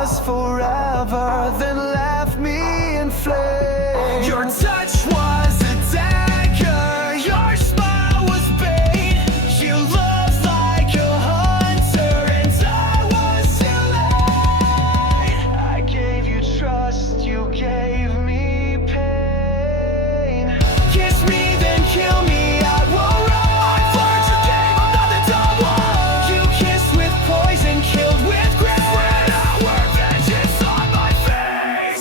was forever, then left me in flames. Your touch was a dagger, your smile was bait. You looked like a hunter and I was too late. I gave you trust, you gave me pain. Kiss me then kill me, I won't run. I've learned your game, I'm not the dumb one. You kissed with poison, killed with grace. Spread out vengeance on my face.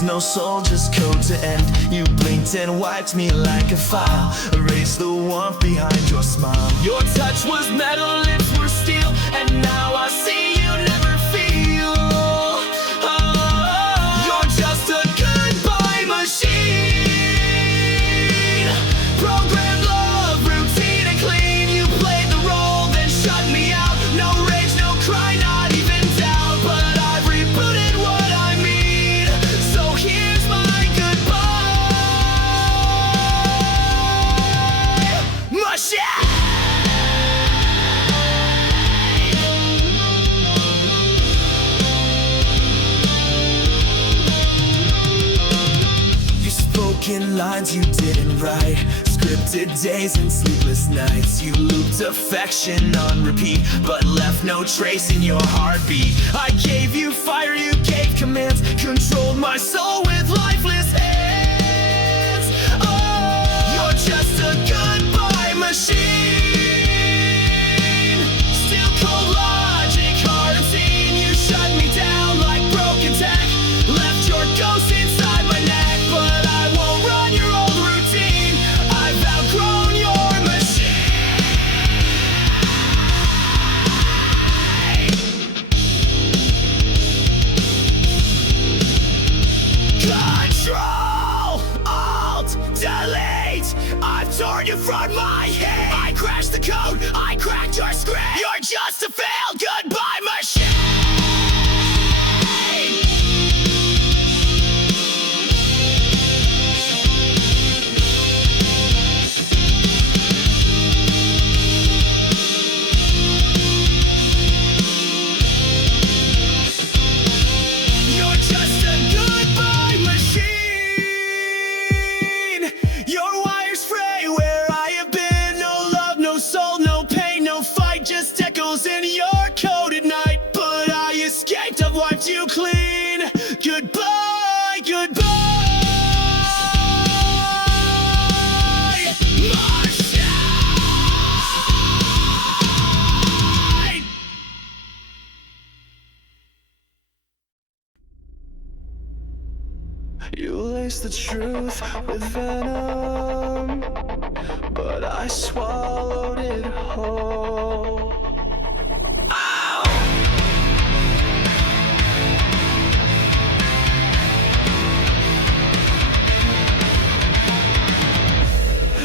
was no soul, just code to end. You blinked and wiped me like a file, erased the warmth behind your smile. Your touch was metal, lips were steel, and now I see you never feel. Oh, you're just a goodbye machine. Programmed love, routine and clean. You played the role, then shut me out. No rage, no cry, not even doubt. But I've rebooted what I mean. So here's my goodbye machine. In lines you didn't write, scripted days and sleepless nights. You looped affection on repeat, but left no trace in your heartbeat. I gave you fire, you gave commands, controlled my soul with lifeless hands. Oh, you're just a goodbye machine. Still cold logic, hard obscene. You shut me down like broken tech, left your ghost inside my neck. But I won't run your old routine. I've outgrown your machine. Control, Alt, Delete. I've torn you from my head. I crashed the code, I cracked your script. You're just a failed goodbye machine. Just echoes in your code at night, but I escaped, I've wiped you clean. Goodbye, goodbye machine. You laced the truth with venom, but I swallowed it whole.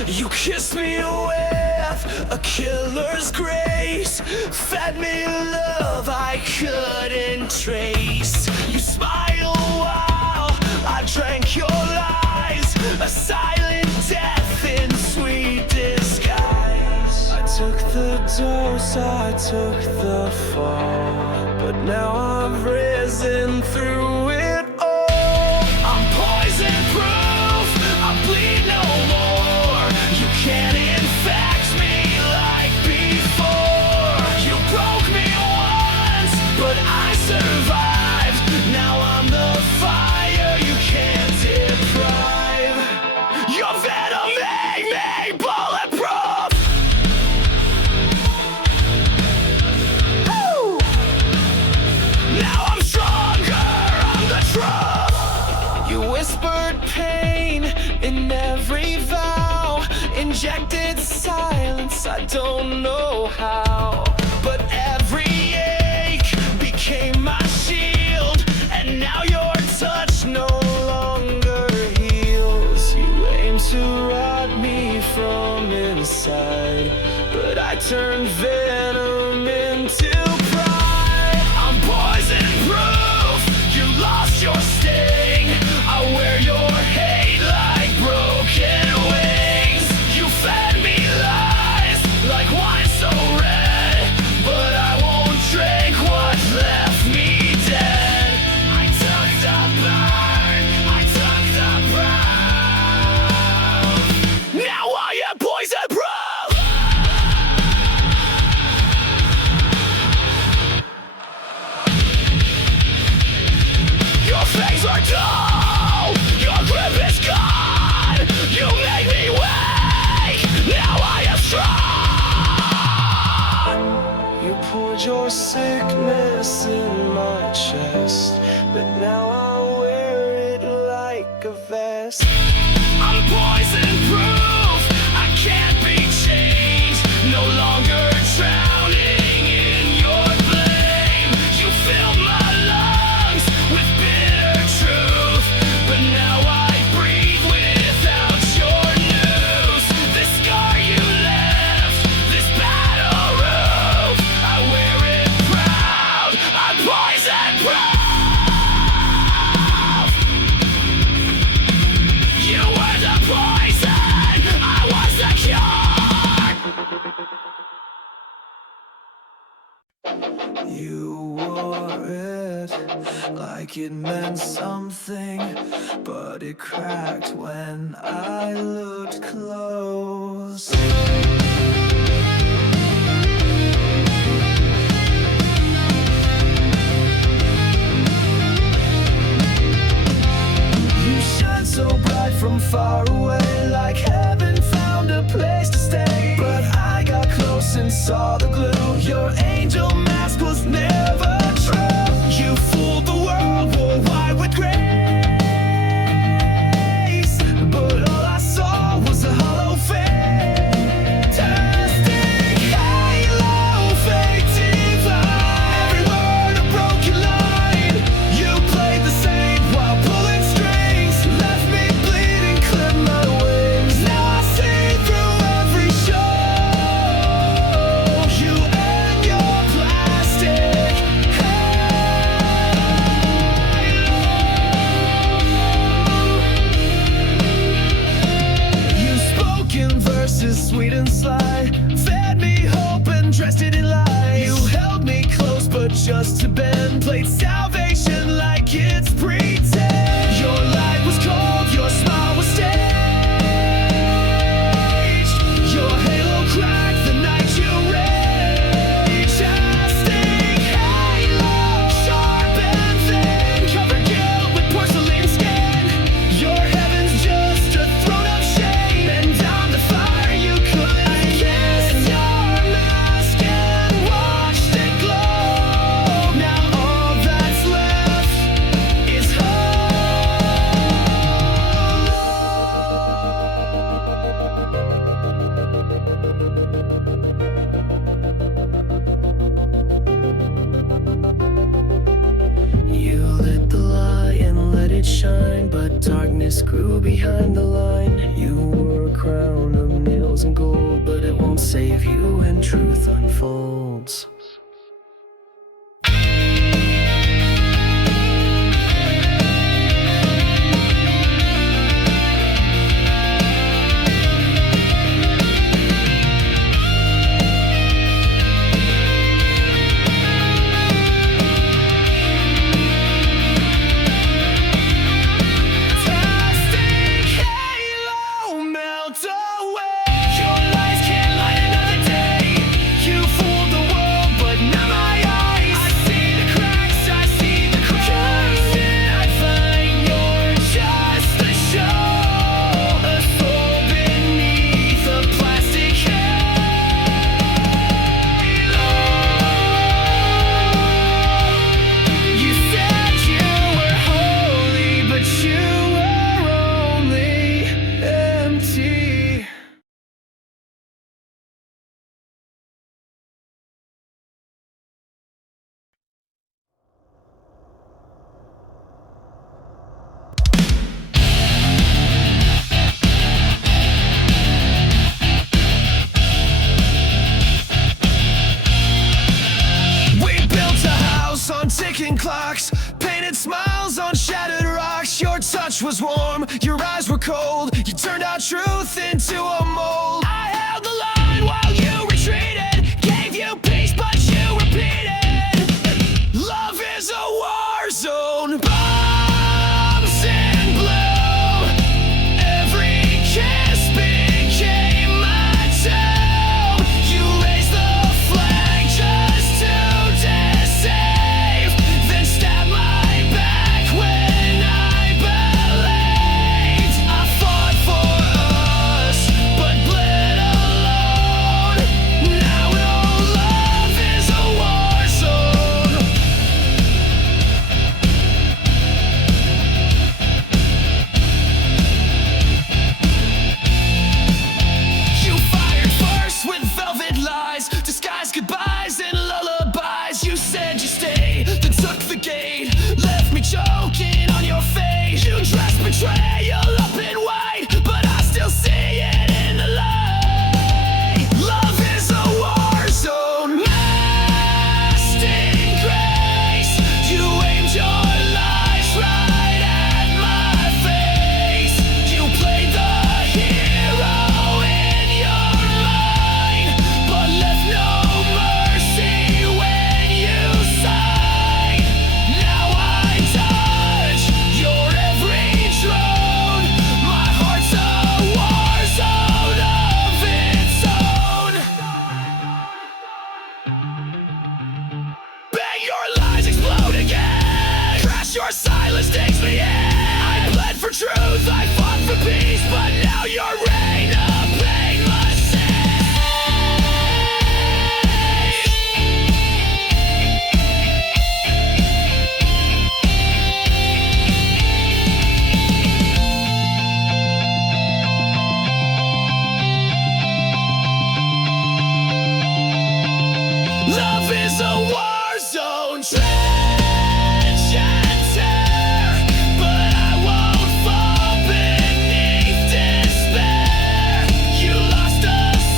You kissed me with a killer's grace, fed me love I couldn't trace. You smiled while I drank your lies, a silent death in sweet disguise. I took the dose, I took the fall, but now I've risen through it all. I'm poison proof, I bleed no more. You can't infect me like before. You broke me once, but I survived. Now I'm the fire you can't deprive. Your venom made me bulletproof. Woo! Now I'm stronger, I'm the truth. You whispered pain in every vow, injected silence, I don't know how. But every ache became my shield, and now your touch no longer heals. You aim to rot me from inside, but I turned venom into pride. I'm poison proof, you lost your sting. I wear your hate like broken wings. You fed me lies like wine so red, but I won't drink what left me dead. I took the burn, I took the brown. Now I am poison proof. Your fangs are dull, your grip is gone. You made me weak, now I am strong. You poured your sickness in my chest, but now I wear it like You wore it like it meant something, but it cracked when I looked close. You shine so bright from far away, like heaven found a place to stay. But I got close and saw the glue. Your angel mask was never true. You fooled the world, wore white with grace. But all I saw was a hollow fantastic halo, fake divine. Every word a broken line. You played the same while pulling strings, left me bleeding, clipped my wings. Now I see through every show. You and your plastic halo. You spoke in verses sweet and sly, fed me hope and dressed it in lies. You held me close but just to bend, played salvation like it's pretend. Your light was cold, your smile was staged. Your halo cracked the night you raged. Fantastic halo, sharp and thin, covered guilt with porcelain skin. Your heaven's just a throne of shame, and down the fire you couldn't kiss. Your mask and watched it glow. Now all that's left is You lit the lie and let it shine, but darkness grew behind the line. You wore a crown of nails and gold, but it won't save you when truth unfolds. Fantastic halo, melt away. Your lies can't light another day. You fooled the world, you're in a painless love is a war zone, trench and tear, but I won't fall beneath despair. You lost a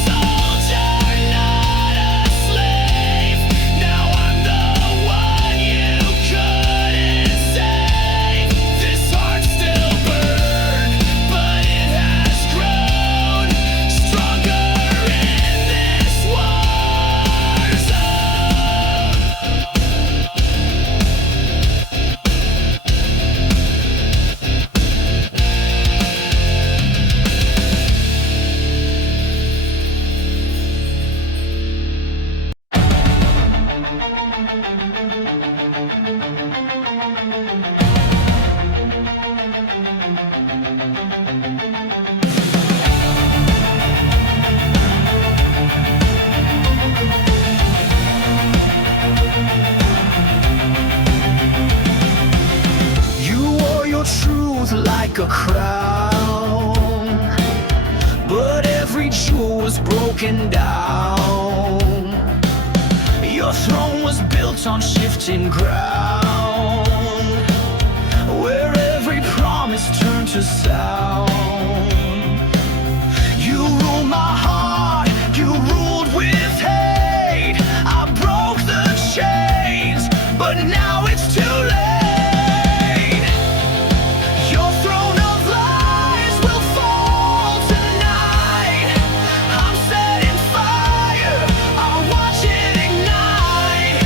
soldier, not a slave. Now I'm the one you couldn't save. This heart still burns, but it has grown stronger in this war zone. You wore your truth like a crown, but every jewel was broken down. Your throne was built on shifting ground, where every promise turned to sound. You ruled my heart, you ruled with hate. I broke the chains, but now it's too late. Your throne of lies will fall tonight. I'm setting fire, I'll watch it ignite.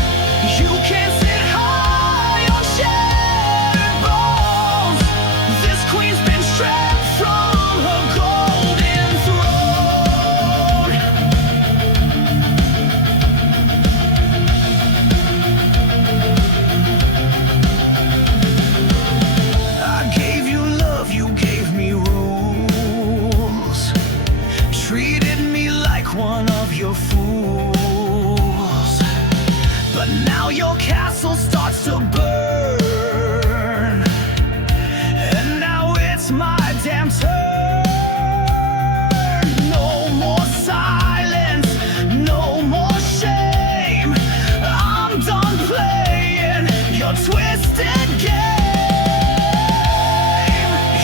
You can't sit high on shattered bones. This queen's been stripped from her golden throne. I gave you love, you gave me rules, treated me like one of your fools. But now your castle starts to burn, and now it's my damn turn. No more silence, no more shame. I'm done playing your twisted game.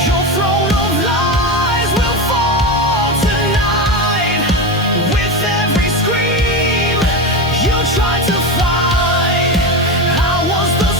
Your throne of lies will fall tonight. With every scream you tried to fight, I was the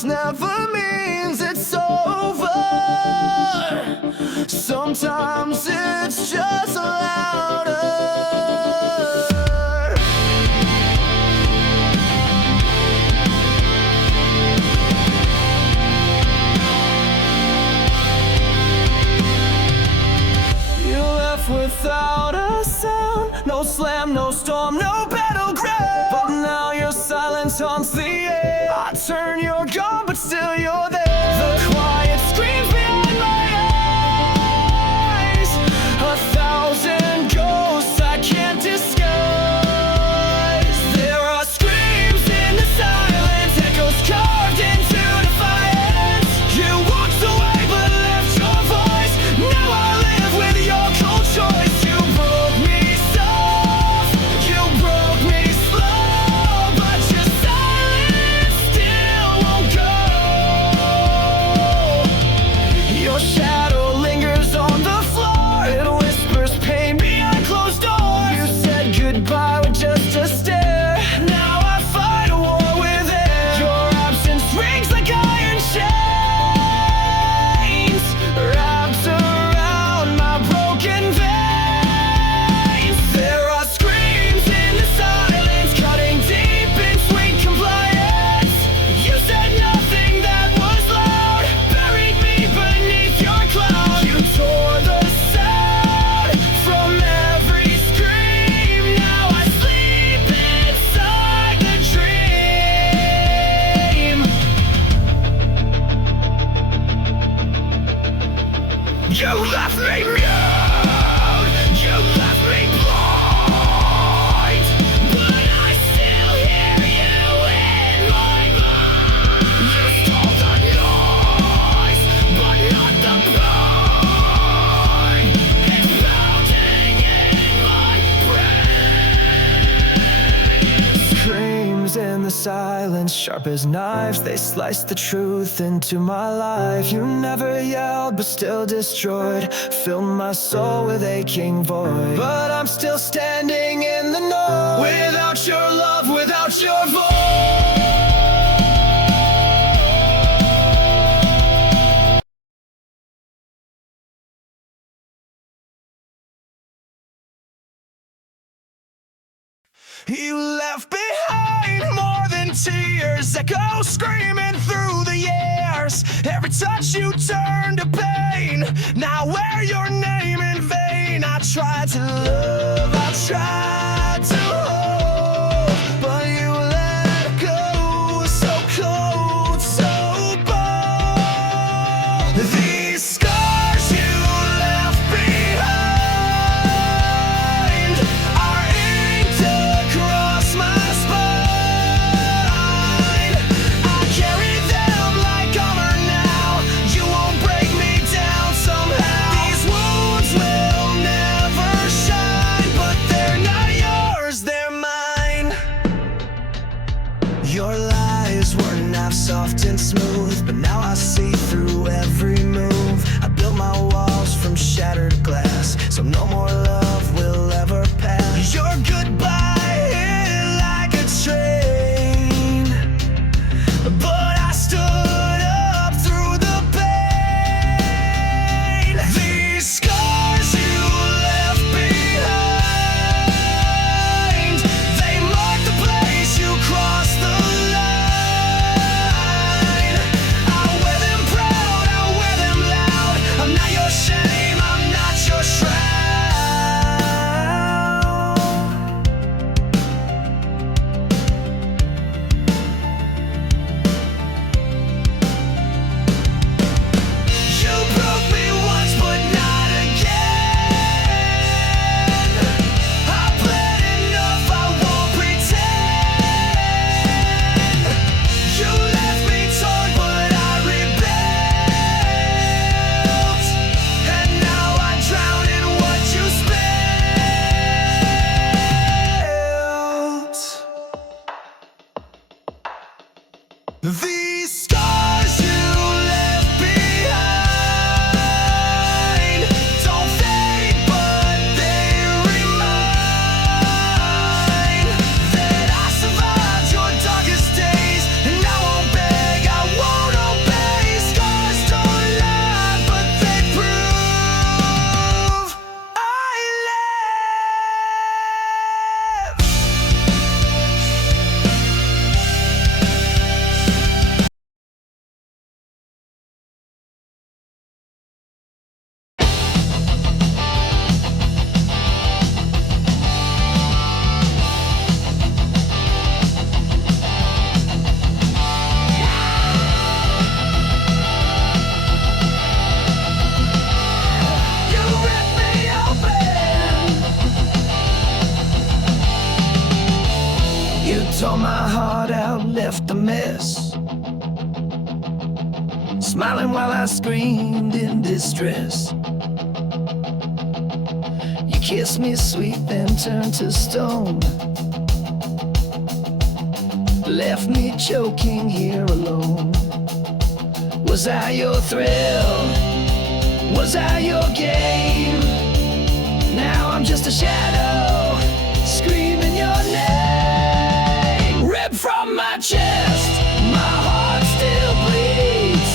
silence never means it's over. Sometimes it's just louder. Without a sound, no slam, no storm, no battleground. But now your silence haunts the air. I turn, you're gone, but still you're there. The quiet screams behind my eyes, 1,000 ghosts I can't disguise. There are screams in the silence, echoes carved into defiance. You walked away but left your voice. Now I live with your cold choice. You broke me soft, you broke me slow, but your silence still won't go. Your shadow lingers on the floor, it whispers pain behind closed doors. You said goodbye with just a stare. Now I fight a war with air. Your absence rings like iron chains, wrapped around my broken veins. There are screams in the silence, cutting deep in sweet compliance. You said nothing that was loud, buried me beneath your cloud. You tore the sound from every scream. Now I sleep inside the dream. You left me mute, you left me blind, but I still hear you in my mind. You stole the noise, but not the pain. It's pounding in my brain. Screams in the silence, sharp as knives, they slice the truth into my life. You never yelled, but still destroyed, filled my soul with aching void. But I'm still standing in the know, without your love, without your voice. You left behind more than tears, echoes screaming through the years. Every touch you turned to pain, now wear your name in vain. I tried to love, I tried to hold, but you let go, so cold, so bold. These scars you left behind are inked across my spine. I carry them like armor now. You won't break me down somehow. These wounds will never shine, but they're not yours, they're mine. Your lies were not soft and smooth, but now I see through every move. I built my walls from shattered glass, so no more love will ever pass. Your goodbye hit like a train, but I stood up through the pain. These scars you left behind, they mark the place you crossed the line. I wear them proud, I wear them loud. I'm not your shame, I'm not your shroud. You broke me once, but not again. I bled enough, I won't pretend. You left me torn, but I rebuilt, and now I drown in what you spilled. These scars you left behind don't fade, but they remind that I survived your darkest days, and I won't beg, I won't left a mess, smiling while I screamed in distress. You kissed me sweet, then turned to stone, left me choking here alone. Was I your thrill? Was I your game? Now I'm just a shadow, screaming your name. Ripped from my chest, my heart still bleeds.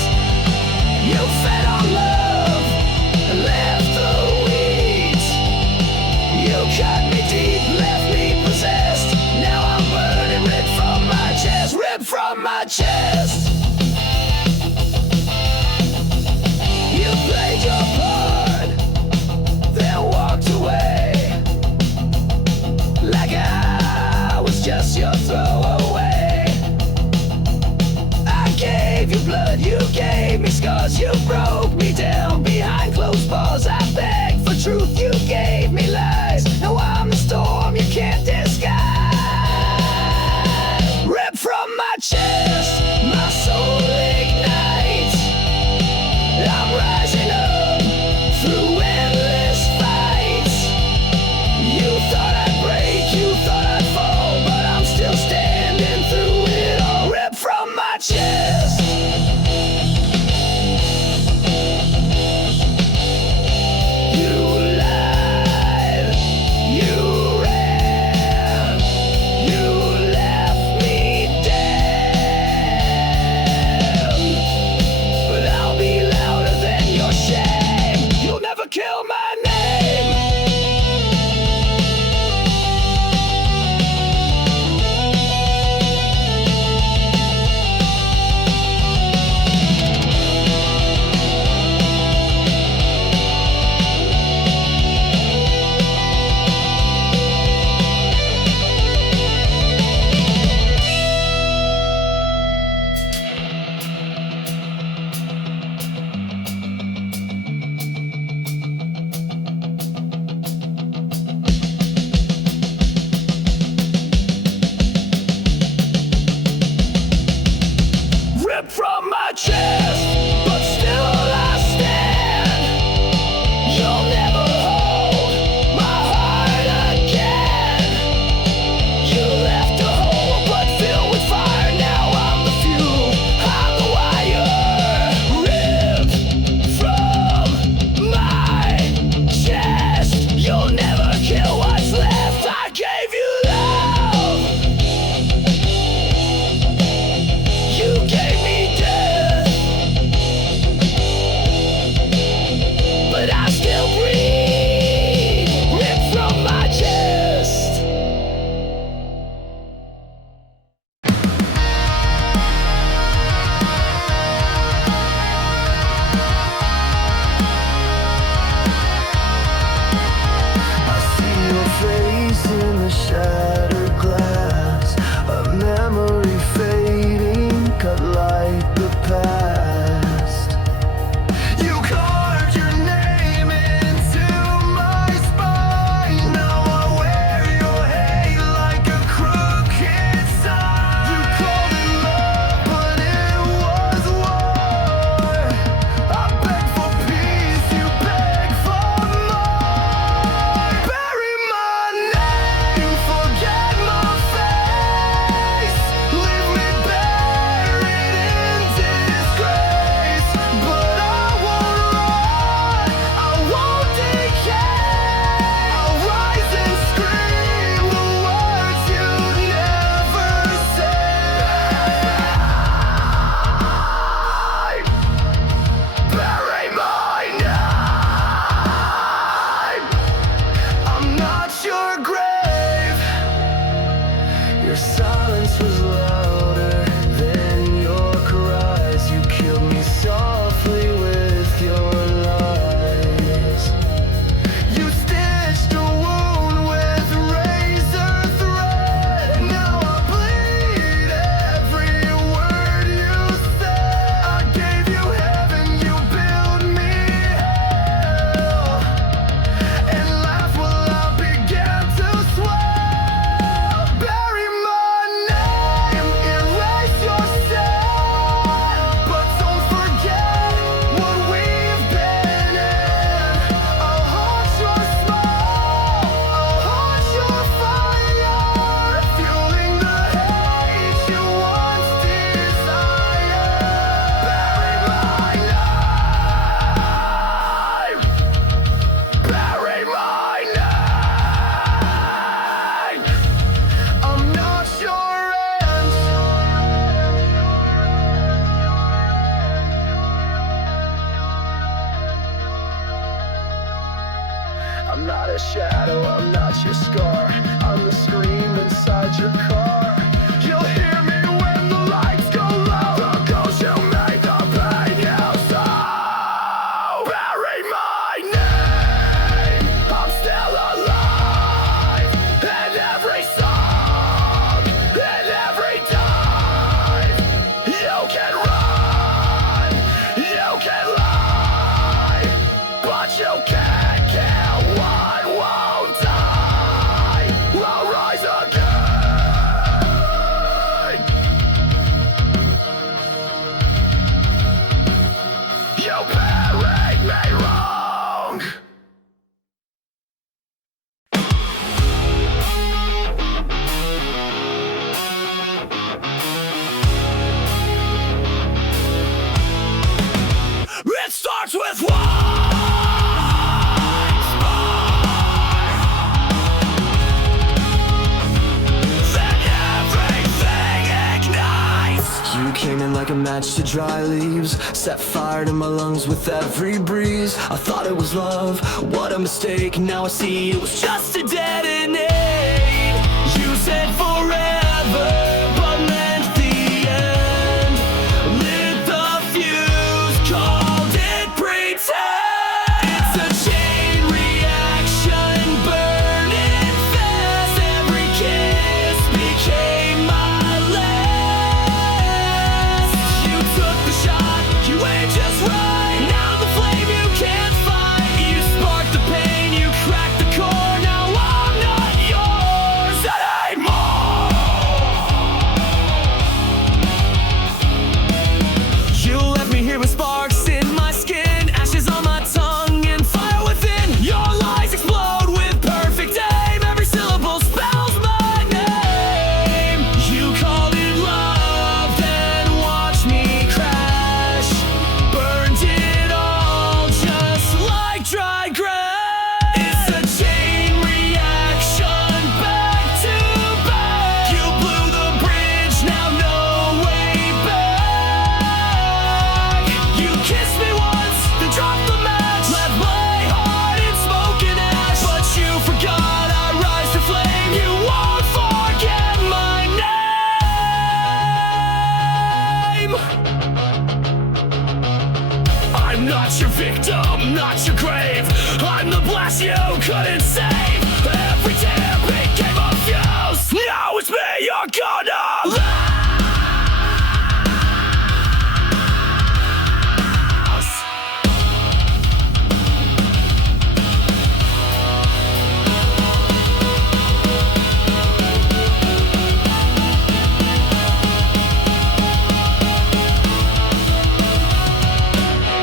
You fed on love and left the weeds. You cut me deep, left me possessed. Now I'm burning, ripped from my chest, ripped from my chest. You played your part, then walked away, like I was just your throwaway. I gave you blood, you gave me scars, you broke me down behind closed bars. I begged for truth, you gave me lies. Now I'm the storm you can't disguise. Ripped from my chest, my soul ignites. I'm rising up through endless fights. You thought I'd break, you thought I'd fall, but I'm still standing through it all. Ripped from my chest. You lied, you ran, you left me dead. But I'll be louder than your shame. You'll never kill my name. Ripped from my chest, but still I stand. You'll never hold my heart again. You left a hole, but filled with fire. Now I'm the fuel, I'm the wire. Ripped from my chest. You'll never kill what's left. I gave you love, you gave me death. a shadow, I'm not your scar. I'm the scream inside your car. You'll hear me when the lights go low. The ghost you made, the pain you sow. Bury my name, I'm still alive. In every song, in every dive. You can run, you can lie, but you can't kill what won't die. I'll rise again. You buried me wrong. It starts with one spark, then everything ignites. You came in like a match to dry leaves, set fire to my lungs with every breeze. I thought it was love, what a mistake. Now I see it was just a detonate. You said forever, but meant the end. Lit the fuse, called it pretend. It's a chain reaction, burning fast. Every kiss became my last. You took the shot, you aimed just right. Now the flame you can't fight. You sparked the pain, you cracked the core. Now I'm not yours anymore. You left me here with sparks in my skin, ashes on my tongue, and fire within. Your lies explode with perfect aim. Every syllable spells my name. You called it love, then watched me crash. Burned it all just like dry grass. It's a chain reaction, back to back. You blew the bridge, now no way back. You kissed me once, then dropped the match. Left my heart in smoke and ash. But you forgot I rise to flame. You won't forget my name. I'm not your victim, not your grave. I'm the blast you couldn't save. Every tear became a fuse. Now it's me you're gonna lose.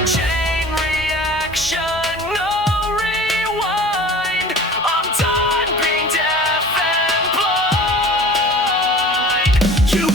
Chain reaction, no rewind. I'm done being deaf and blind. You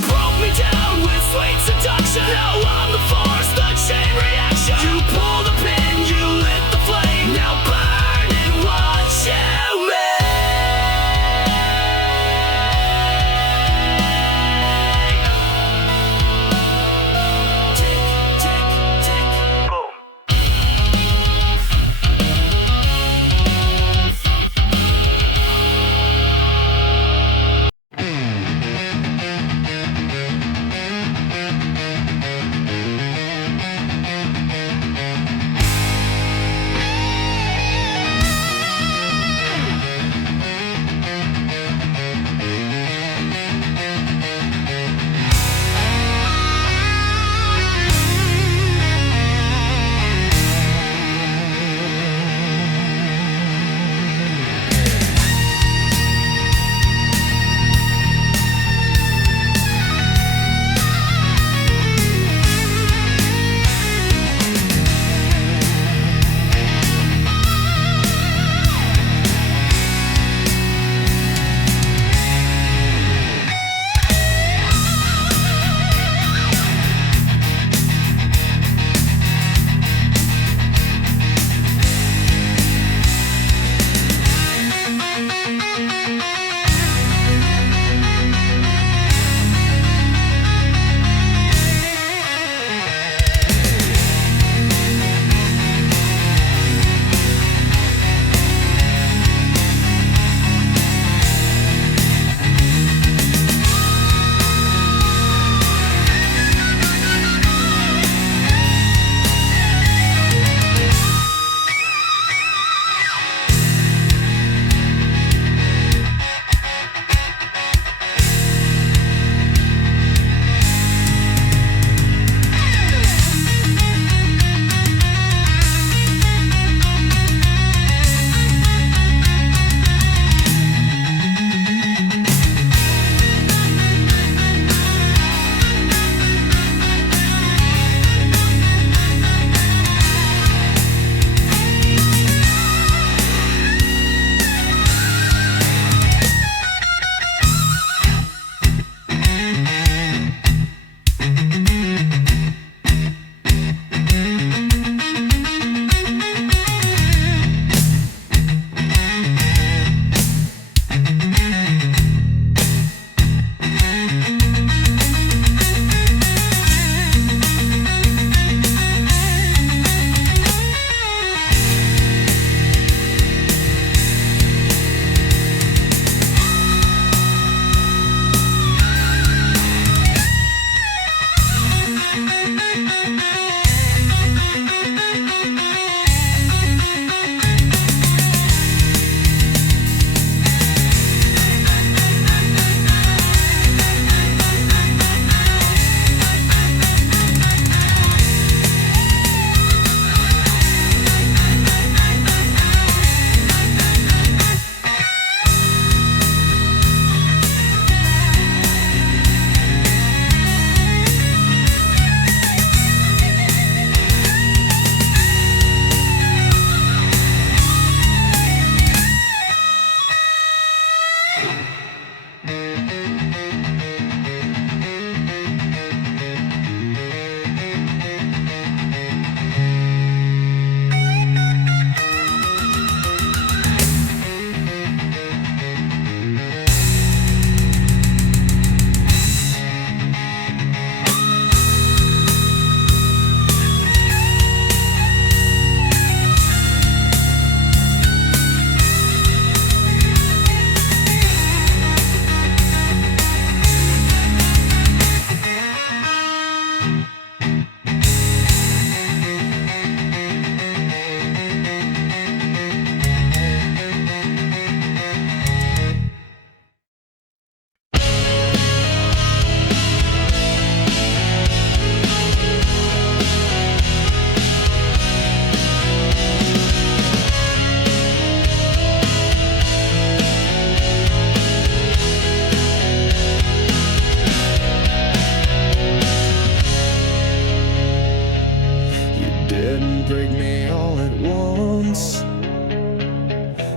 Break me all at once.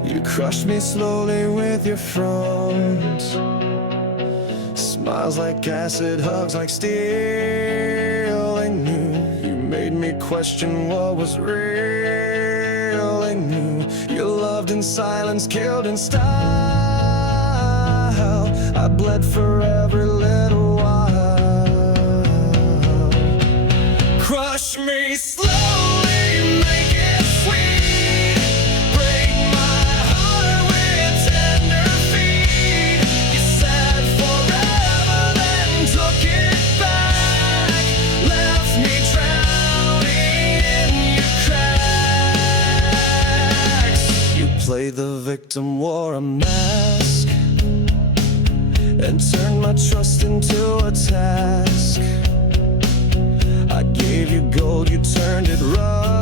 You crushed me slowly with your front. Smiles like acid, hugs like steel. I knew you made me question what was real. I knew you loved in silence, killed in style. I bled for every little while. Crush me slowly. Play the victim, wore a mask, and turned my trust into a task. I gave you gold, you turned it rust.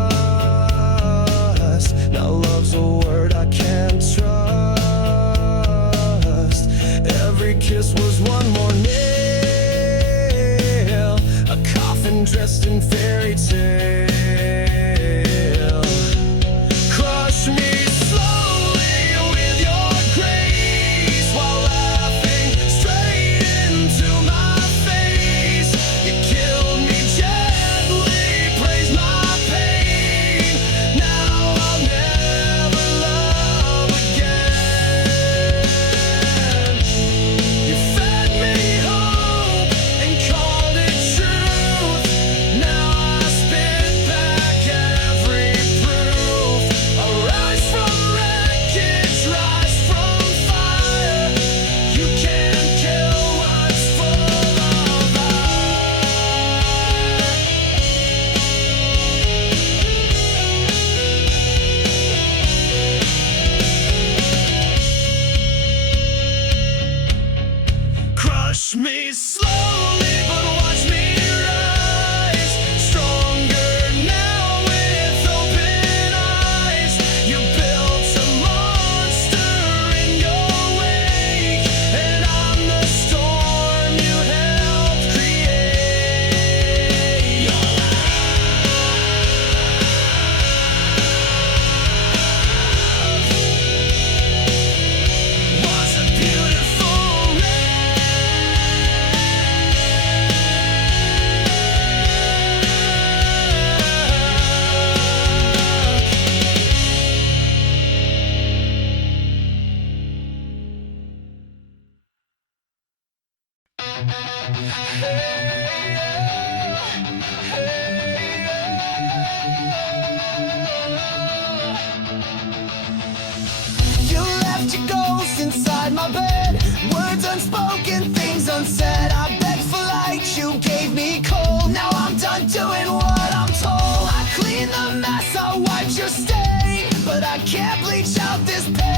Now love's a word I can't trust. Every kiss was one more nail, a coffin dressed in fairy tale. Crush me. Crush me slowly, but watch me rise. Stronger now with open eyes. You built a monster in your wake, and I'm the storm you helped create. Your love was a beautiful You left your ghost inside my bed. Words unspoken, things unsaid. I begged for light, you gave me cold. Now I'm done doing what I'm told. I cleaned the mess, I wiped your stain, but I can't bleach out this pain.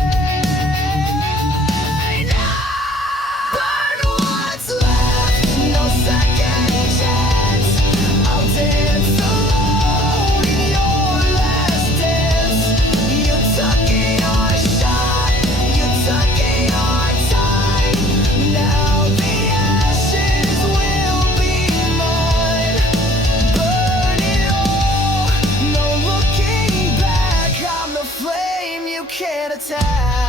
Burn what's left, no second chance. I'll dance alone in your last dance. You took your shot, you took your time. Now the ashes will be mine. Burn it all, no looking back. I'm the flame you can't attack.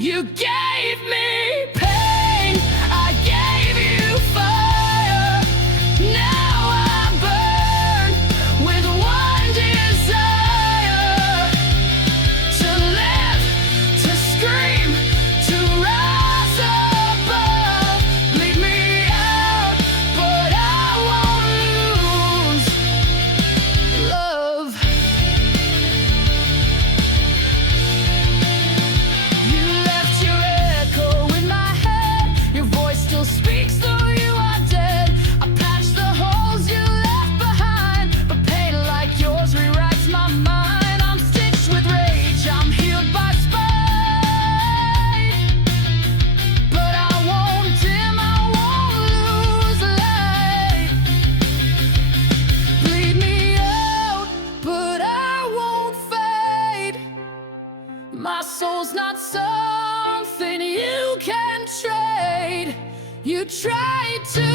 You gave me pain, I gave you fire. Now I burn with one desire: to live, to scream, to rise above. Bleed me out, but I won't lose love. You left your echo in my head. Your voice still speaks though you are dead. I patched the holes you left behind, but pain like yours rewrites my mind. I'm stitched with rage, I'm healed by spite, but I won't dim, I won't lose light. Bleed me out, but I won't fade. My soul's not something you can trade. You tried to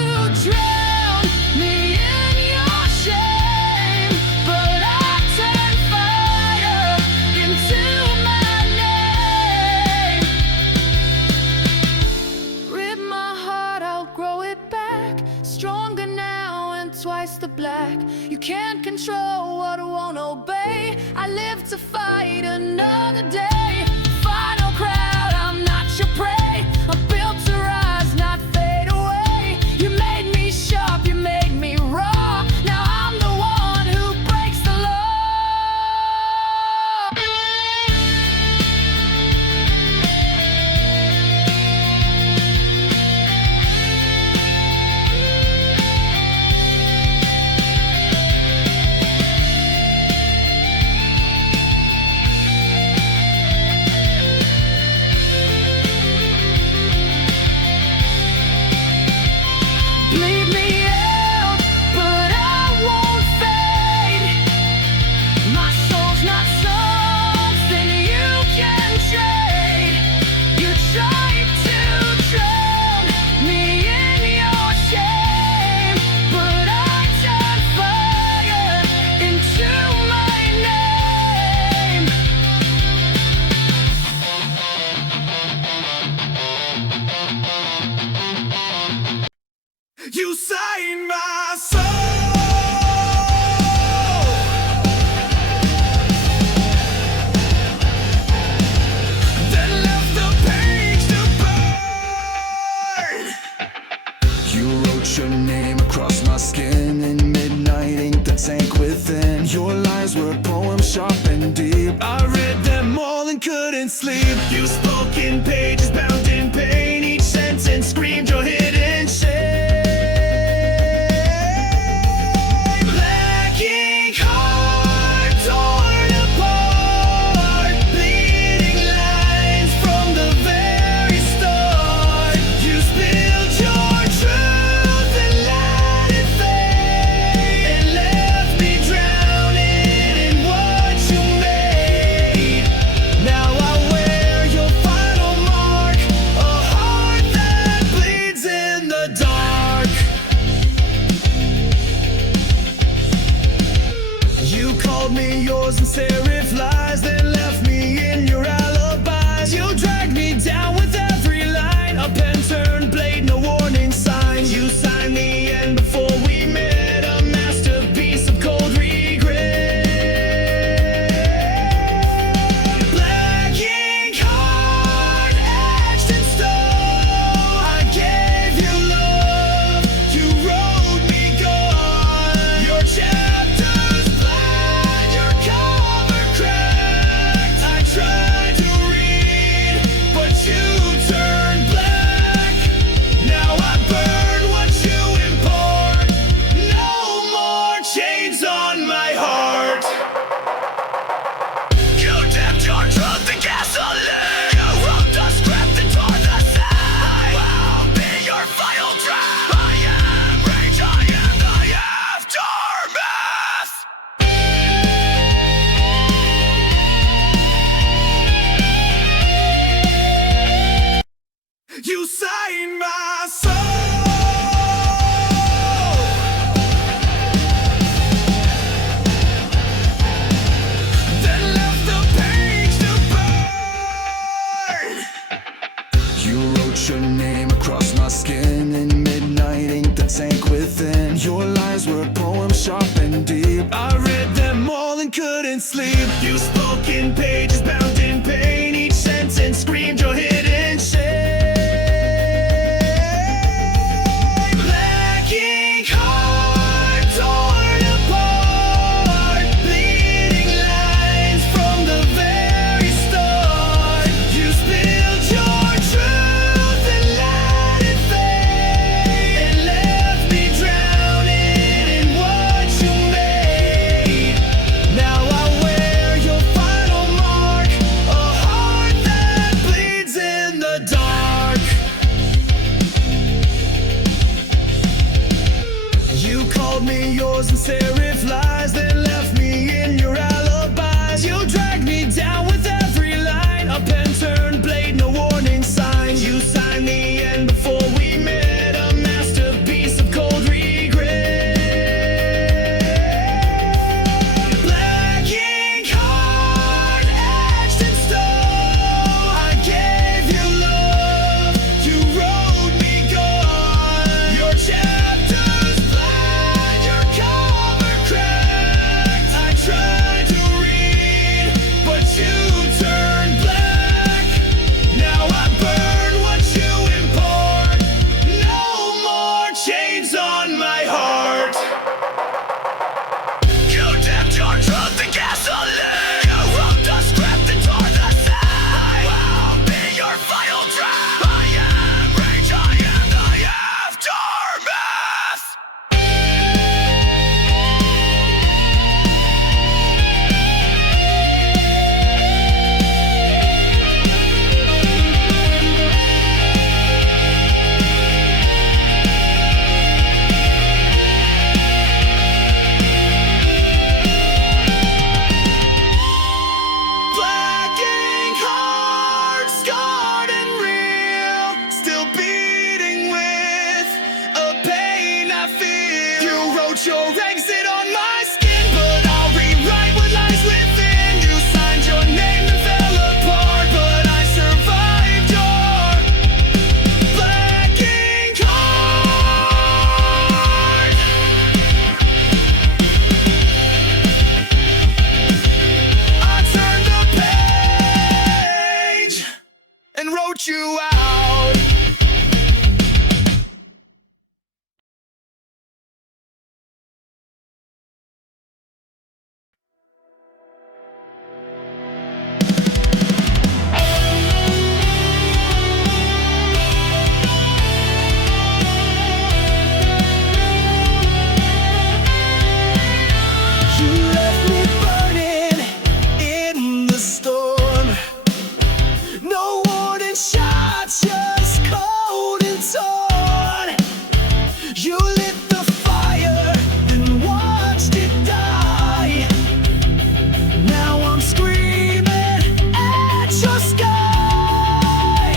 drown me in your shame, but I turned fire into my name. Rip my heart, I'll grow it back, stronger now and twice the black. You can't control what won't obey. I live to fight another day. Final crowd, I'm not your prey. I'm built to rise, not fade away. You made me sharp, you made me raw. Now I'm the one who breaks the law. Bleed me out, but I won't fade. My soul's not something you can trade. You tried to drown me in your shame, but I turned fire into my name. You saved my soul, then left the page to burn. You wrote your name across my skin in midnight ink that sank within. Your lines were poems sharp and deep. I read them all and couldn't sleep. You spoke in pages bound in pain. Each sentence screamed your hidden shame. Black ink heart torn apart, bleeding lines from the very start. You spilled your truth and let it fade, and left me drowning in what you made. Now I wear your final mark, scratch your name across my skin. In midnight ink that sank within. Your lines were poems sharp and deep. I read them all and couldn't sleep. You spoke in pages bound in pain. Each sentence screamed your hidden shame. Black ink heart torn apart, bleeding lines from the very start. You spilled your truth and let it fade, and left me drowning in what you made. Now I wear your final mark, a heart that bleeds in the dark. You called me yours in serif lies, then left me in your alibis. You dragged me down with every line, a pen turned blade, no warning signs. You signed the end before we met, a masterpiece of cold regret. Black ink heart etched in stone. I gave you love, you wrote me gone. Your chapters flat, your cover cracked. I tried to read, but you turned black. Now I burn what you import. No more chains on my heart. You dipped your truth in gasoline. You wrote the script and tore the scene. I'll be your final draft. I am rage, I am the aftermath. Black ink heart, scarred and real, still beating with a pain I feel. You wrote your exit on my skin, but I'll rewrite what lies within. You signed your name and fell apart, but I survived your black ink heart. I turned the page and wrote you out. You left me burning in the storm. No warning shots, just cold and torn. You lit the fire, then watched it die. Now I'm screaming at your sky.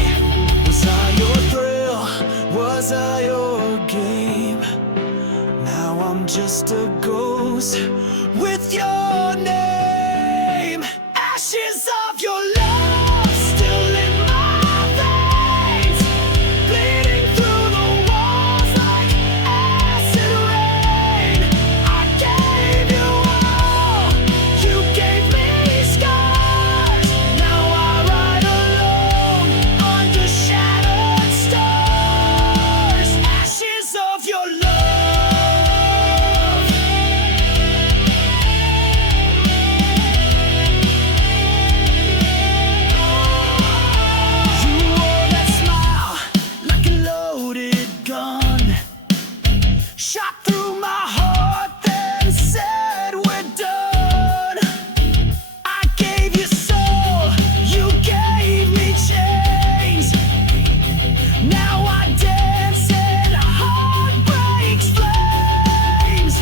Was I your thrill? Was I your game? Now I'm just a ghost with your name. Ashes of your love still in my veins, bleeding through the walls like acid rain. I gave you all, you gave me scars. Now I ride alone under shattered stars. Ashes of your love. You wore that smile like a loaded gun, shot through my heart, then said we're done. I gave you soul, you gave me chains. Now I dance in heartbreak's flames.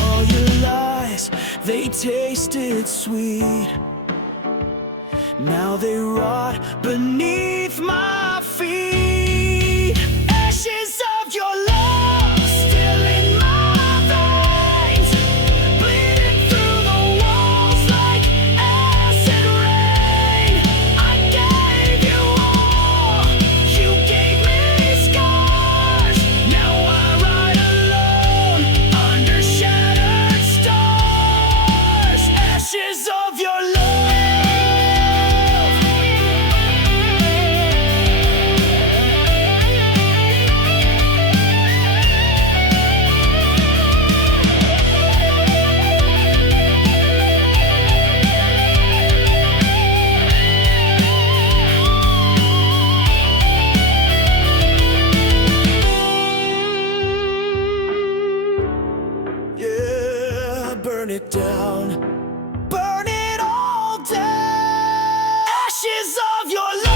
All your lies, they tasted sweet. Now they rot beneath my feet. Ashes of your love still in my veins, bleeding through the walls like acid rain. I gave you all, you gave of your life.